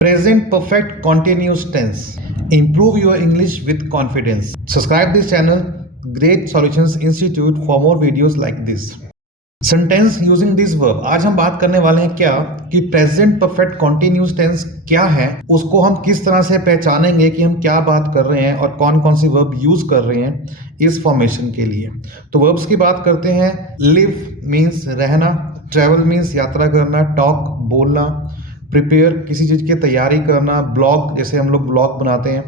Present perfect continuous tense. Improve your English with confidence. Subscribe this channel, Great Solutions Institute, for more videos like this. Sentence using this verb. आज हम बात करने वाले हैं क्या कि प्रेजेंट परफेक्ट कॉन्टिन्यूस टेंस क्या है, उसको हम किस तरह से पहचानेंगे कि हम क्या बात कर रहे हैं और कौन कौन सी वर्ब यूज कर रहे हैं इस फॉर्मेशन के लिए। तो वर्ब्स की बात करते हैं। लिव मीन्स रहना, ट्रेवल मीन्स यात्रा करना, टॉक बोलना, प्रिपेयर किसी चीज़ की तैयारी करना, ब्लॉग जैसे हम लोग ब्लॉग बनाते हैं,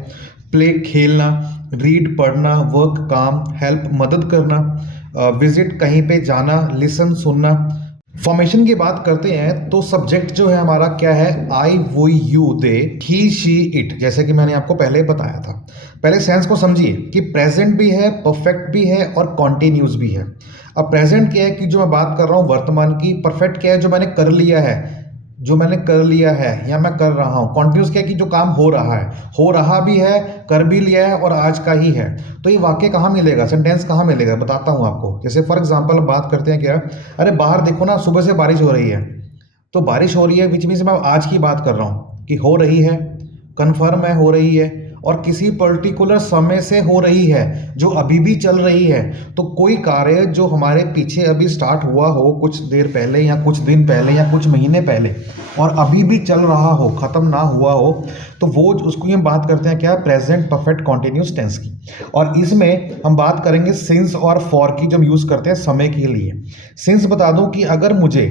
प्ले खेलना, रीड पढ़ना, वर्क काम, हेल्प मदद करना, विजिट कहीं पे जाना, लिसन सुनना। फॉर्मेशन की बात करते हैं तो सब्जेक्ट जो है हमारा क्या है, आई वो you they, he she it, जैसे कि मैंने आपको पहले बताया था। पहले सेंस को समझिए कि प्रेजेंट भी है, परफेक्ट भी है और कॉन्टिन्यूस भी है। अब प्रेजेंट क्या है कि जो मैं बात कर रहा हूँ वर्तमान की, परफेक्ट क्या है जो मैंने कर लिया है, या मैं कर रहा हूँ। कॉन्टिन्यूस क्या है कि जो काम हो रहा भी है, कर भी लिया है और आज का ही है। तो ये वाक्य कहाँ मिलेगा, सेंटेंस कहाँ मिलेगा, बताता हूँ आपको। जैसे फॉर एग्जांपल हम बात करते हैं क्या, अरे बाहर देखो ना, सुबह से बारिश हो रही है। तो बारिश हो रही है विच मीन्स मैं आज की बात कर रहा हूँ कि हो रही है, कन्फर्म है हो रही है, और किसी पर्टिकुलर समय से हो रही है जो अभी भी चल रही है। तो कोई कार्य जो हमारे पीछे अभी स्टार्ट हुआ हो कुछ देर पहले या कुछ दिन पहले या कुछ महीने पहले और अभी भी चल रहा हो, ख़त्म ना हुआ हो, तो वो उसको हम बात करते हैं क्या, प्रेजेंट परफेक्ट कॉन्टिन्यूस टेंस की। और इसमें हम बात करेंगे सिंस और फॉर की, जो हम यूज़ करते हैं समय के लिए। सिंस बता दूं कि अगर मुझे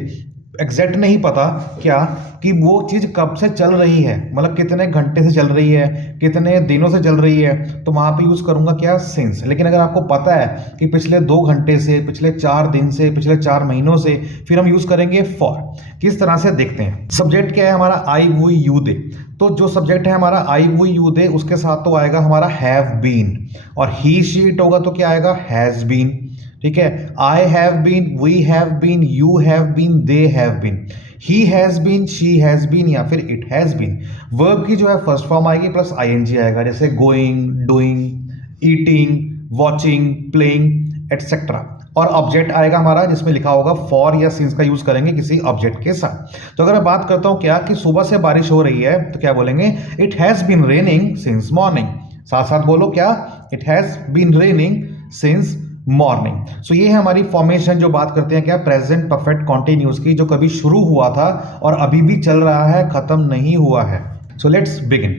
एग्जैक्ट नहीं पता क्या कि वो चीज़ कब से चल रही है, मतलब कितने घंटे से चल रही है, कितने दिनों से चल रही है, तो वहाँ पे यूज़ करूँगा क्या, सिंस। लेकिन अगर आपको पता है कि पिछले 2 घंटे से, पिछले 4 दिन से, पिछले 4 महीनों से, फिर हम यूज़ करेंगे फॉर। किस तरह से देखते हैं। सब्जेक्ट क्या है हमारा, आई वो यू दे। तो जो सब्जेक्ट है हमारा आई वो यू दे, उसके साथ तो आएगा हमारा हैव बीन, और ही शी इट होगा तो क्या आएगा, हैज़ बीन। ठीक है, I have been, we have been, you have been, they have been, he has been, she has been या फिर इट हैज बीन। वर्ब की जो है फर्स्ट फॉर्म आएगी प्लस आईएनजी आएगा, जैसे going, doing, eating, watching, playing etcetera. और object आएगा हमारा जिसमें लिखा होगा फॉर या सिंस का यूज करेंगे किसी ऑब्जेक्ट के साथ। तो अगर मैं बात करता हूं क्या कि सुबह से बारिश हो रही है, तो क्या बोलेंगे, it has been raining since morning. साथ साथ बोलो क्या, it has been raining since morning. So ये है हमारी फॉर्मेशन जो बात करते हैं क्या, प्रेजेंट परफेक्ट कॉन्टिन्यूस की, जो कभी शुरू हुआ था और अभी भी चल रहा है, खत्म नहीं हुआ है। So let's begin.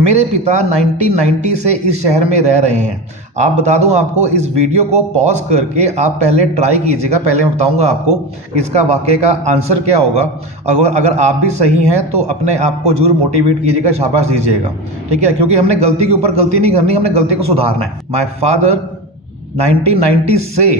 मेरे पिता 1990 से इस शहर में रह रहे हैं। आप बता दूं आपको, इस वीडियो को पॉज करके आप पहले ट्राई कीजिएगा। पहले मैं बताऊंगा आपको इसका वाक्य का आंसर क्या होगा। अगर आप भी सही हैं तो अपने आप को जरूर मोटिवेट कीजिएगा, शाबाश दीजिएगा। ठीक है, क्योंकि हमने गलती के ऊपर गलती नहीं करनी, हमने गलती को सुधारना है। माय फादर 1990 से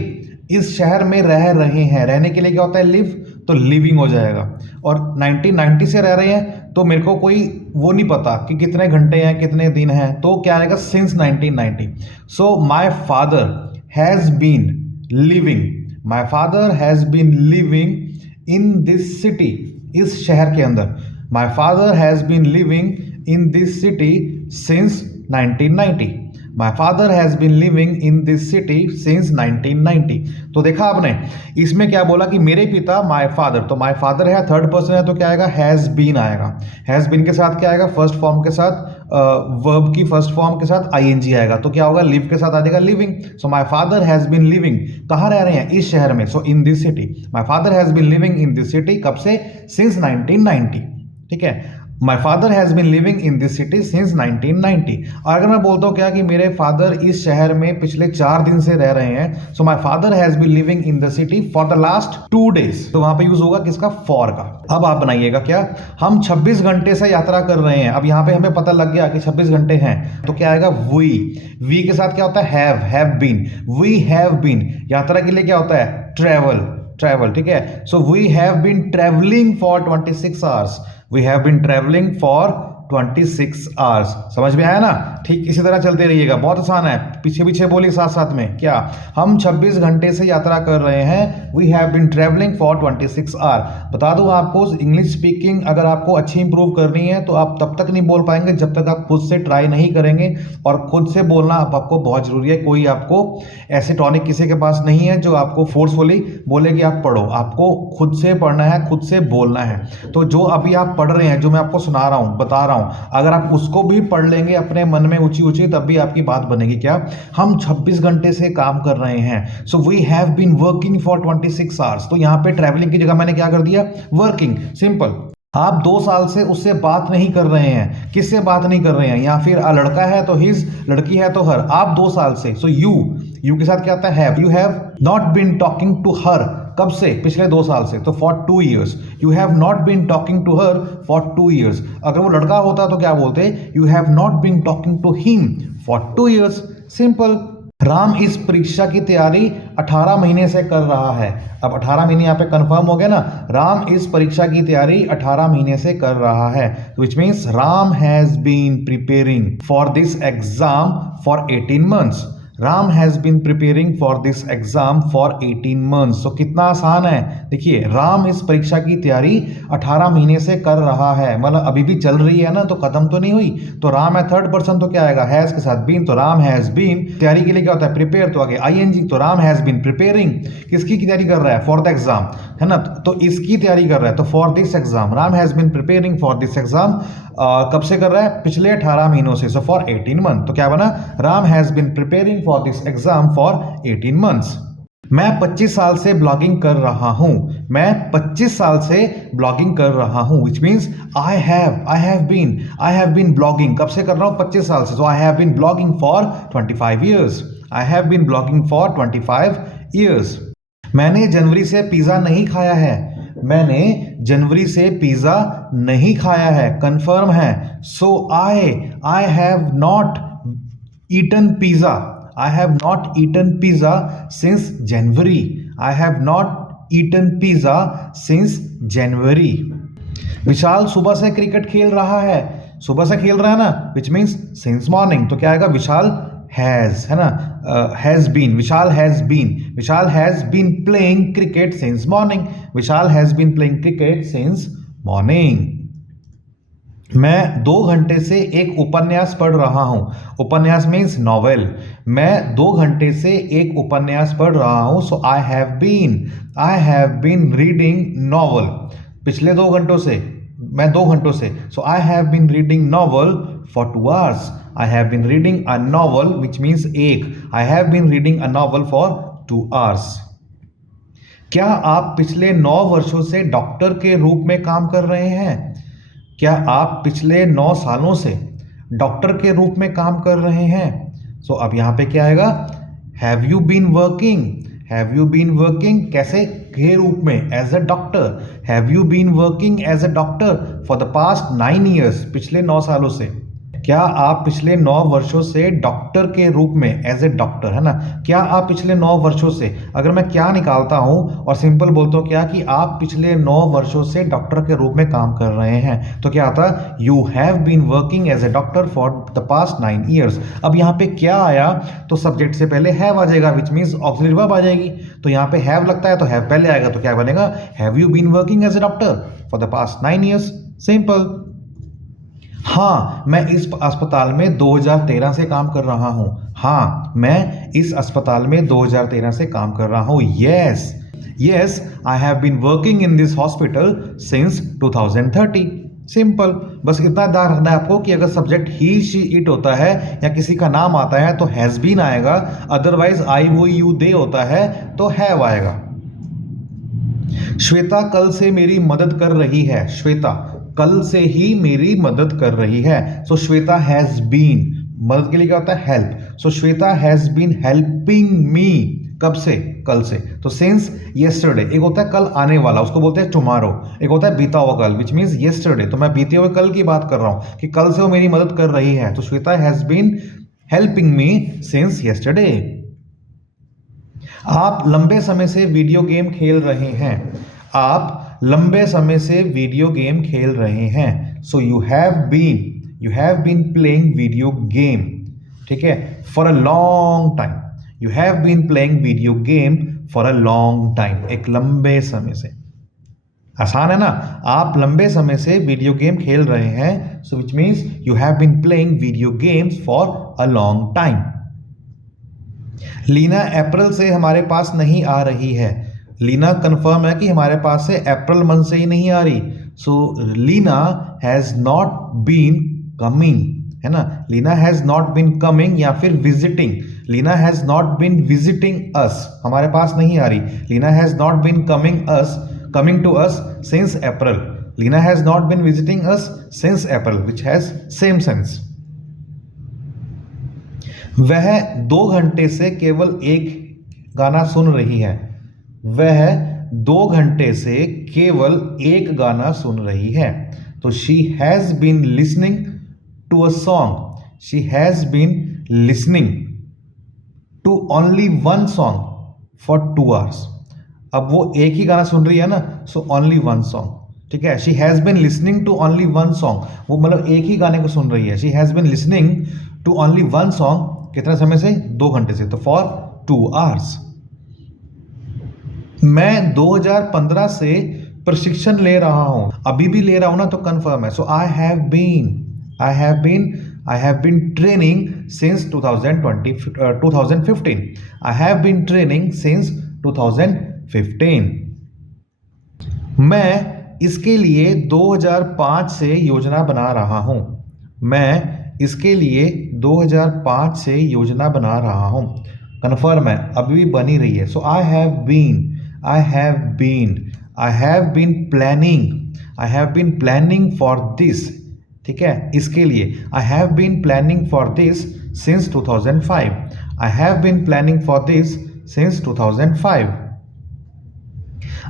इस शहर में रह रहे हैं। रहने के लिए क्या होता है, लिव, तो लिविंग हो जाएगा। और 1990 से रह रहे हैं तो मेरे को कोई वो नहीं पता कि कितने घंटे हैं, कितने दिन हैं, तो क्या आएगा, since 1990। So my father has been living, my father has been living in this city, इस शहर के अंदर। My father has been living in this city since 1990। My father has been living in this city since 1990। तो देखा आपने, इसमें क्या बोला कि मेरे पिता, माई फादर, तो माई फादर है, थर्ड पर्सन है, तो क्या आएगा, हैज़ बीन आएगा। हैज़ बीन के साथ क्या आएगा, फर्स्ट फॉर्म के साथ, वर्ब की फर्स्ट फॉर्म के साथ आईएनजी आएगा, तो क्या होगा, लिव के साथ आ जाएगा living. So my father has been living, कहाँ रह रहे हैं, इस शहर में, so in this city. My father has been living in this city, कब से, सिंस 1990। ठीक है, my father has been living in this city since 1990। और अगर मैं बोलता हूँ क्या कि मेरे फादर इस शहर में पिछले 4 दिन से रह रहे हैं, so my father has been living in the city for the last 2 days, तो वहां पे यूज होगा किसका, फॉर का। अब आप बनाइएगा क्या, हम 26 घंटे से यात्रा कर रहे हैं। अब यहाँ पे हमें पता लग गया कि 26 घंटे हैं, तो क्या आएगा, वी के साथ क्या होता है, have been, we have been. यात्रा के लिए क्या होता है, ट्रेवल। ठीक है, so we have been travelling for 26 hours, we have been traveling for 26 hours. समझ में आया ना? ठीक इसी तरह चलते रहिएगा, बहुत आसान है। पीछे पीछे बोलिए साथ साथ में, क्या हम 26 घंटे से यात्रा कर रहे हैं। We have been travelling for 26 hour. बता दूं आपको, इंग्लिश स्पीकिंग अगर आपको अच्छी इंप्रूव करनी है तो आप तब तक नहीं बोल पाएंगे जब तक आप खुद से ट्राई नहीं करेंगे, और खुद से बोलना आपको बहुत जरूरी है। कोई आपको ऐसे टॉनिक किसी के पास नहीं है जो आपको फोर्सफुली बोले कि आप पढ़ो, आपको खुद से पढ़ना है, खुद से बोलना है। तो जो अभी आप पढ़ रहे हैं, जो मैं आपको सुना रहा हूं, बता रहा हूं, अगर आप उसको भी पढ़ लेंगे अपने मन में ऊंची ऊंची, तब भी आपकी बात बनेगी। क्या हम 26 घंटे से काम कर रहे हैं। So we have been working for 26 hours. तो यहां पे ट्रैवलिंग की जगह मैंने क्या कर दिया, वर्किंग। सिंपल। आप 2 साल से उससे बात नहीं कर रहे हैं। किससे बात नहीं कर रहे हैं? या फिर लड़का है तो हिज, लड़की है तो हर। आप 2 साल से, सो यू के साथ क्या आता है, have. You have not been talking to her. कब से? पिछले 2 साल से, तो for 2 years. You have not been talking to her for 2 years. अगर वो लड़का होता तो क्या बोलते, you have not been talking to him for 2 years. Simple. Ram इस परीक्षा की तैयारी 18 महीने से कर रहा है। अब 18 महीने यहाँ पे कंफर्म हो गया ना। राम इस परीक्षा की तैयारी 18 महीने से कर रहा है, which means Ram has been preparing for this exam for 18 months। Ram has been preparing for this exam for 18 months। तो कितना आसान है। देखिए, राम इस परीक्षा की तैयारी 18 महीने से कर रहा है, मतलब अभी भी चल रही है ना, तो खत्म तो नहीं हुई। तो राम है थर्ड पर्सन, तो क्या आएगा, हैज के साथ बीन। तो राम हैज बीन, तैयारी के लिए क्या होता है, प्रिपेयर, तो आगे आईएनजी। तो राम हैज बीन प्रिपेयरिंग, किसकी तैयारी कर रहा है, फॉर द एग्जाम, है ना। तो इसकी तैयारी कर रहा है, तो for this exam. Ram has been preparing for this exam. कब से कर रहा है, पिछले 18 महीनों से, सो फॉर 18 months। तो क्या बना, Ram has been preparing for this exam for 18 months। मैं 25 साल से ब्लॉगिंग कर रहा हूं। मैं 25 साल से ब्लॉगिंग कर रहा हूं, which means I have been blogging. कब से कर रहा हूं, 25 साल से। So I have been blogging for 25 years। I have been blogging for 25 years। मैंने जनवरी से पिज्जा नहीं खाया है। मैंने जनवरी से पिज्जा नहीं खाया है, कंफर्म है। So I have not eaten pizza. I have not eaten pizza since January. I have not eaten pizza since January. विशाल सुबह से क्रिकेट खेल रहा है। सुबह से खेल रहा है ना, विच मीन्स सिंस मॉर्निंग। तो क्या आएगा, विशाल हैज, है ना, has been. Vishal has been playing cricket since morning. Vishal has been playing cricket since morning. मैं 2 घंटे से एक उपन्यास पढ़ रहा हूं। उपन्यास मीन्स नॉवेल। मैं 2 घंटे से एक उपन्यास पढ़ रहा हूं। So I have been reading novel. पिछले 2 घंटों से, मैं 2 घंटों से। So I have been reading novel for 2 hours। I have been reading a novel, which means एक। I have been reading a novel for 2 hours। क्या आप पिछले 9 वर्षों से डॉक्टर के रूप में काम कर रहे हैं? क्या आप पिछले 9 सालों से डॉक्टर के रूप में काम कर रहे हैं? सो अब यहां पे क्या आएगा, have you been working. Have you been working कैसे, के रूप में, as a doctor. Have you been working as a doctor for the past 9 years, पिछले 9 सालों से। क्या आप पिछले 9 वर्षों से डॉक्टर के रूप में, एज ए डॉक्टर, है ना। क्या आप पिछले 9 वर्षों से, अगर मैं क्या निकालता हूं और सिंपल बोलता हूं क्या, कि आप पिछले 9 वर्षों से डॉक्टर के रूप में काम कर रहे हैं, तो क्या आता, you have been working as a doctor for the past 9 years। अब यहाँ पे क्या आया, तो सब्जेक्ट से पहले हैव आ जाएगा, विच मीन्स ऑक्सिलरी वर्ब आ जाएगी। तो यहाँ पे हैव लगता है तो हैव पहले आएगा, तो क्या बनेगा, have you been working as a doctor for the past 9 years। Simple. हाँ, मैं इस अस्पताल में 2013 से काम कर रहा हूं। हाँ, मैं इस अस्पताल में 2013 से काम कर रहा हूं। Yes, I have been working in this hospital since 2030। Simple. बस इतना ध्यान रखना है आपको कि अगर सब्जेक्ट ही, शी, इट होता है या किसी का नाम आता है तो हैज बीन आएगा, अदरवाइज आई, वो, यू, दे होता है तो हैव आएगा। श्वेता कल से मेरी मदद कर रही है। श्वेता कल से ही मेरी मदद कर रही है। सो श्वेता हैज बीन, मदद के लिए क्या होता है, help. So Shweta has been helping me. कब से, कल से। तो सिंस येस्टरडे। एक होता है कल आने वाला, उसको बोलते हैं टुमारो। एक होता है बीता हुआ कल, विच मीन्स येस्टरडे। तो मैं बीते हुए कल की बात कर रहा हूं कि कल से वो मेरी मदद कर रही है। तो Shweta has been helping me since yesterday. आप लंबे समय से वीडियो गेम खेल रहे हैं। आप लंबे समय से वीडियो गेम खेल रहे हैं। So you have been playing video game, ठीक है, for a long time. You have been playing video game for a long time, एक लंबे समय से। आसान है ना, आप लंबे समय से वीडियो गेम खेल रहे हैं, so which means you have been playing video games for a long time. Leena अप्रैल से हमारे पास नहीं आ रही है। लीना कंफर्म है कि हमारे पास से अप्रैल मंथ से ही नहीं आ रही, so Leena has not been coming, है ना। Leena has not been coming या फिर visiting. Leena has not been visiting us, हमारे पास नहीं आ रही। Leena has not been coming to us since April. Lina has not been visiting us since April, which has same sense. वह 2 घंटे से केवल एक गाना सुन रही है। वह 2 घंटे से केवल एक गाना सुन रही है। तो she has been listening to a song. She has been listening to only one song for 2 hours. अब वो एक ही गाना सुन रही है ना, सो ओनली वन सॉन्ग, ठीक है। She has been listening to only one song, वो मतलब एक ही गाने को सुन रही है। She has been listening to only one song, कितने समय से? 2 घंटे से, तो फॉर 2 hours। मैं 2015 से प्रशिक्षण ले रहा हूं, अभी भी ले रहा हूं ना, तो कंफर्म है। So I have been training since 2015। I have been training since 2015। मैं इसके लिए 2005 से योजना बना रहा हूं। मैं इसके लिए 2005 से योजना बना रहा हूं। कन्फर्म है, अभी भी बनी रही है। So I have been planning for this, ठीक है, इसके लिए। I have been planning for this since 2005। I have been planning for this since 2005।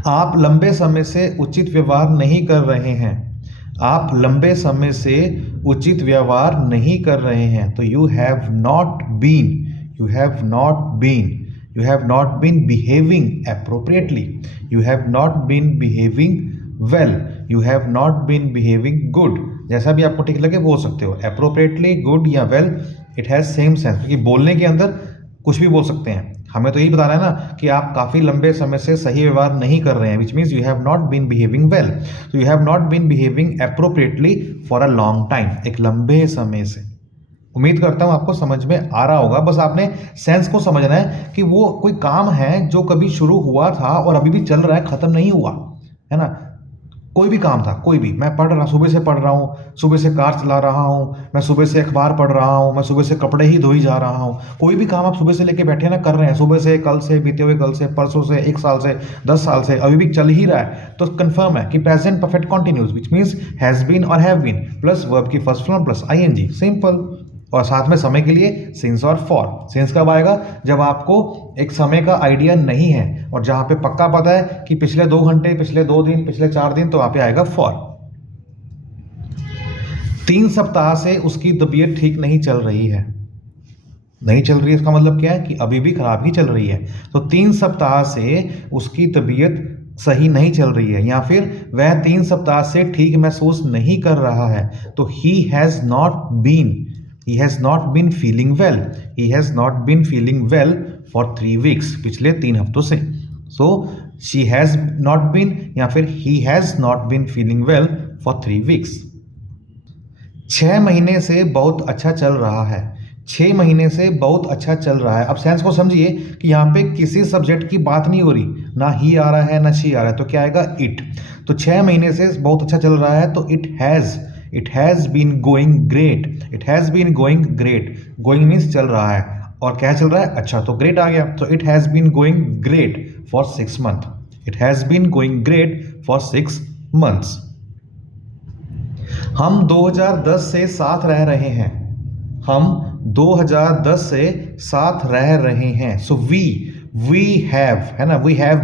आप लंबे समय से उचित व्यवहार नहीं कर रहे हैं। आप लंबे समय से उचित व्यवहार नहीं कर रहे हैं, तो you have not been behaving appropriately. You have not been behaving well. You have not been behaving good. जैसा भी आपको ठीक लगे बोल सकते हो, एप्रोप्रिएटली, गुड या well, it has same sense, क्योंकि बोलने के अंदर कुछ भी बोल सकते हैं। हमें तो यही बताना है ना कि आप काफ़ी लंबे समय से सही व्यवहार नहीं कर रहे हैं, which means you have not been behaving well. So you have not been behaving appropriately for a long time, एक लंबे समय से। उम्मीद करता हूँ आपको समझ में आ रहा होगा। बस आपने सेंस को समझना है कि वो कोई काम है जो कभी शुरू हुआ था और अभी भी चल रहा है, ख़त्म नहीं हुआ, है ना। कोई भी काम था, कोई भी, मैं पढ़ रहा, सुबह से पढ़ रहा हूँ, सुबह से कार चला रहा हूँ, मैं सुबह से अखबार पढ़ रहा हूँ, मैं सुबह से कपड़े ही धोई जा रहा हूँ। कोई भी काम आप सुबह से लेके बैठे ना कर रहे हैं, सुबह से, कल से, बीते हुए कल से, परसों से, 1 साल से, 10 साल से, अभी भी चल ही रहा है, तो कंफर्म है कि present perfect continuous, which means has been और हैव बीन प्लस वर्ब की first form plus ing, simple. और साथ में समय के लिए सिंस और फॉर। सिंस कब आएगा? जब आपको एक समय का आइडिया नहीं है और जहां पे पक्का पता है कि पिछले 2 घंटे, पिछले 2 दिन, पिछले 4 दिन, तो वहां पे आएगा फॉर। 3 सप्ताह से उसकी तबीयत ठीक नहीं चल रही है। नहीं चल रही है, इसका मतलब क्या है कि अभी भी खराब ही चल रही है। तो 3 सप्ताह से उसकी तबीयत सही नहीं चल रही है, या फिर वह 3 सप्ताह से ठीक महसूस नहीं कर रहा है, तो he has not been feeling well. He has not been feeling well for 3 weeks, पिछले 3 हफ्तों से। So she has not been या फिर he has not been feeling well for 3 weeks. 6 महीने से बहुत अच्छा चल रहा है। 6 महीने से बहुत अच्छा चल रहा है। अब सेंस को समझिए कि यहाँ पे किसी सब्जेक्ट की बात नहीं हो रही, ना ही आ रहा है ना शी आ रहा है, तो क्या आएगा? इट। तो 6 महीने से बहुत अच्छा चल रहा है, तो it has been going great. It has been going great. Going means चल रहा है, और क्या चल रहा है? अच्छा, तो great आ गया। तो it has been going great for 6 months. It has been going great for 6 months. हम 2010 से साथ रह रहे हैं। हम 2010 से साथ रह रहे हैं। So we have, है ना, we have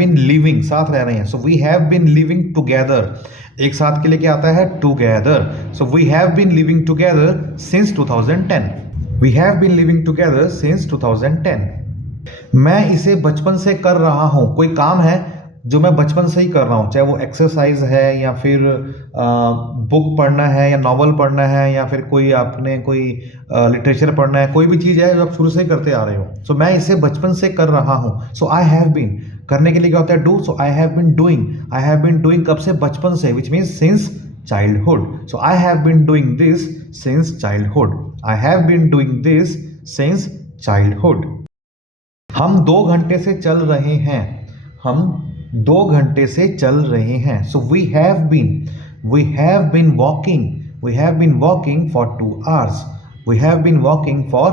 been living, साथ रह रहे हैं। So we have been living together. एक साथ के लिए क्या आता है? together. So we have been living together since 2010. We have been living together since 2010. मैं इसे बचपन से कर रहा हूं। कोई काम है जो मैं बचपन से ही कर रहा हूँ, चाहे वो एक्सरसाइज है या फिर बुक पढ़ना है या नॉवल पढ़ना है या फिर कोई आपने कोई लिटरेचर पढ़ना है, कोई भी चीज़ है जो आप शुरू से ही करते आ रहे हो, सो मैं इसे बचपन से कर रहा हूँ। सो आई हैव बीन, करने के लिए क्या होता है do, so I have been doing, I have been doing कब से, बचपन से, which means since childhood. So I have been doing this since childhood, I have been doing this since childhood. हम 2 घंटे से चल रहे हैं, हम 2 घंटे से चल रहे हैं। So we have been walking, we have been walking for 2 hours, we have been walking for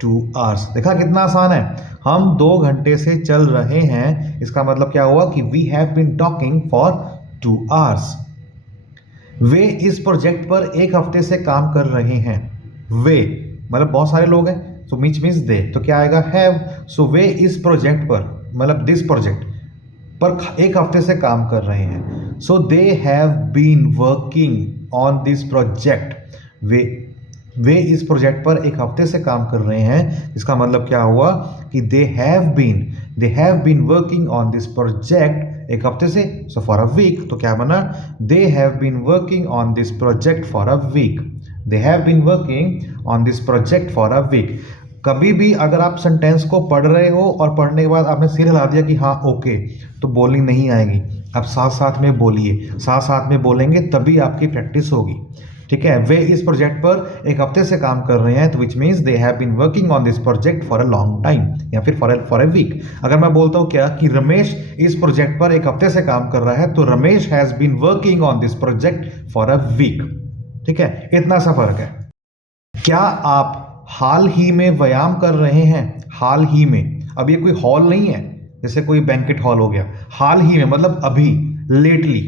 2 hours। देखा कितना आसान है, हम 2 घंटे से चल रहे हैं, इसका मतलब क्या हुआ कि we have been talking for 2 hours। वे इस प्रोजेक्ट पर 1 हफ्ते से काम कर रहे हैं, वे मतलब बहुत सारे लोग हैं, सो विच मीन्स दे, तो क्या आएगा हैव। सो वे इस प्रोजेक्ट पर मतलब दिस प्रोजेक्ट पर 1 हफ्ते से काम कर रहे हैं। So they have been working on this project, वे इस प्रोजेक्ट पर 1 हफ्ते से काम कर रहे हैं, इसका मतलब क्या हुआ कि they have been working on this project 1 हफ्ते से। सो फॉर अ वीक, तो क्या बना, they have been working on this project for a week, they have been working on this project for a week. कभी भी अगर आप sentence को पढ़ रहे हो और पढ़ने के बाद आपने सिर हिला दिया कि हाँ ओके, तो बोलनी नहीं आएगी, आप साथ साथ में बोलिए, साथ साथ में बोलेंगे तभी आपकी प्रैक्टिस होगी, ठीक है। वे इस प्रोजेक्ट पर 1 हफ्ते से काम कर रहे हैं, तो which means they have been working on this project for a long time या फिर फॉर अ वीक। अगर मैं बोलता हूँ क्या कि रमेश इस प्रोजेक्ट पर 1 हफ्ते से काम कर रहा है, तो Ramesh has been working on this project for a week, ठीक है, इतना सा फर्क है। क्या आप हाल ही में व्यायाम कर रहे हैं, हाल ही में, अब ये कोई हॉल नहीं है जैसे कोई बैंकेट हॉल हो गया, हाल ही में मतलब अभी, लेटली।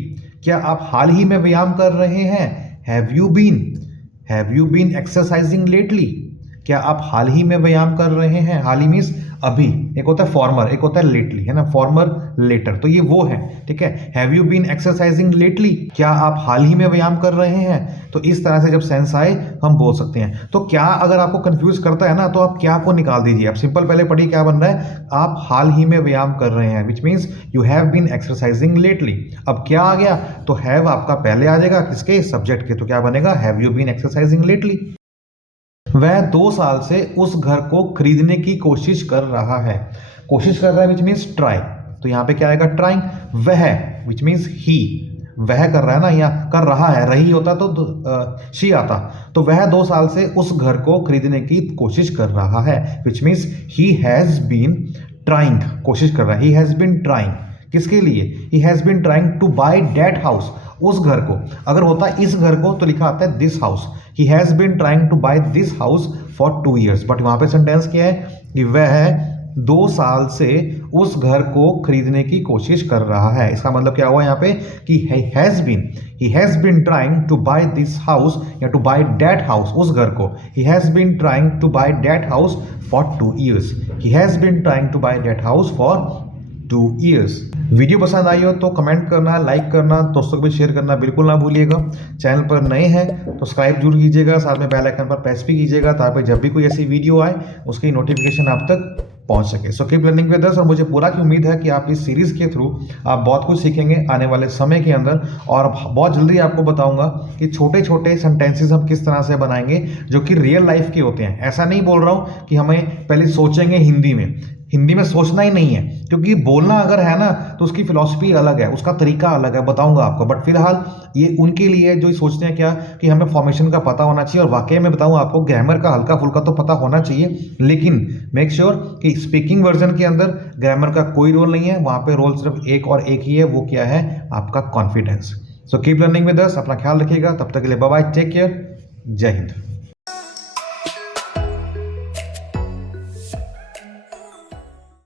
क्या आप हाल ही में व्यायाम कर रहे हैं, have you been exercising lately. क्या आप हाल ही में व्यायाम कर रहे हैं, हाल ही मीन्स अभी, एक होता है फॉर्मर, एक होता है लेटली, है ना, फॉर्मर लेटर, तो ये वो है, ठीक है। Have you been exercising lately, क्या आप हाल ही में व्यायाम कर रहे हैं, तो इस तरह से जब सेंस आए हम बोल सकते हैं। तो क्या अगर आपको कंफ्यूज करता है ना, तो आप क्या को निकाल दीजिए, आप सिंपल पहले पढ़िए क्या बन रहा है, आप हाल ही में व्यायाम कर रहे हैं, which means you have been exercising lately. अब क्या आ गया, तो हैव आपका पहले आ जाएगा किसके, सब्जेक्ट के, तो क्या बनेगा, have you been exercising lately. वह 2 साल से उस घर को खरीदने की कोशिश कर रहा है, कोशिश कर रहा है विच मीन्स ट्राई, तो यहाँ पे क्या आएगा, ट्राइंग। वह विच मीन्स ही, वह कर रहा है ना, या कर रहा है, रही होता तो शी आता, तो वह 2 साल से उस घर को खरीदने की कोशिश कर रहा है, which means he has been trying, कोशिश कर रहा है, ही हैज़ बीन ट्राइंग, किसके लिए, he has been trying to buy that house, उस घर को। अगर होता इस घर को तो लिखा आता है this house, he has been trying to buy this house for 2 years, but वहाँ पे सेंटेंस क्या है कि वह 2 साल से उस घर को खरीदने की कोशिश कर रहा है। इसका मतलब क्या हुआ यहाँ पे कि he has been trying to buy this house या टू बाय दैट हाउस, उस घर को, he has been trying to buy that house for 2 years, he has been trying to buy that house for 2 years। Video पसंद आई हो तो comment करना, like करना, दोस्तों को भी शेयर करना बिल्कुल ना भूलिएगा। चैनल पर नए हैं तो सब्सक्राइब जरूर कीजिएगा, साथ में बेल आइकन पर प्रेस भी कीजिएगा ताकि जब भी कोई ऐसी वीडियो आए उसकी नोटिफिकेशन आप तक पहुंच सके। So keep learning with us, और मुझे पूरा की उम्मीद है कि आप इस सीरीज़ के थ्रू आप बहुत कुछ सीखेंगे आने वाले समय के अंदर, और बहुत जल्दी आपको बताऊंगा कि छोटे छोटे सेंटेंसेस हम किस तरह से बनाएंगे जो कि रियल लाइफ के होते हैं। ऐसा नहीं बोल रहा हूँ कि हमें पहले सोचेंगे हिंदी में सोचना ही नहीं है, क्योंकि बोलना अगर है ना तो उसकी फिलॉसफी अलग है, उसका तरीका अलग है, बताऊंगा आपको। बट फिलहाल ये उनके लिए जो सोचते हैं क्या कि हमें फॉर्मेशन का पता होना चाहिए, और वाकई में बताऊं आपको ग्रामर का हल्का फुल्का तो पता होना चाहिए, लेकिन मेक श्योर कि स्पीकिंग वर्जन के अंदर ग्रामर का कोई रोल नहीं है, वहाँ पे रोल सिर्फ एक और एक ही है, वो क्या है, आपका confidence. So keep learning with us, अपना ख्याल रखिएगा, तब तक के लिए बाय बाय, टेक केयर, जय हिंद।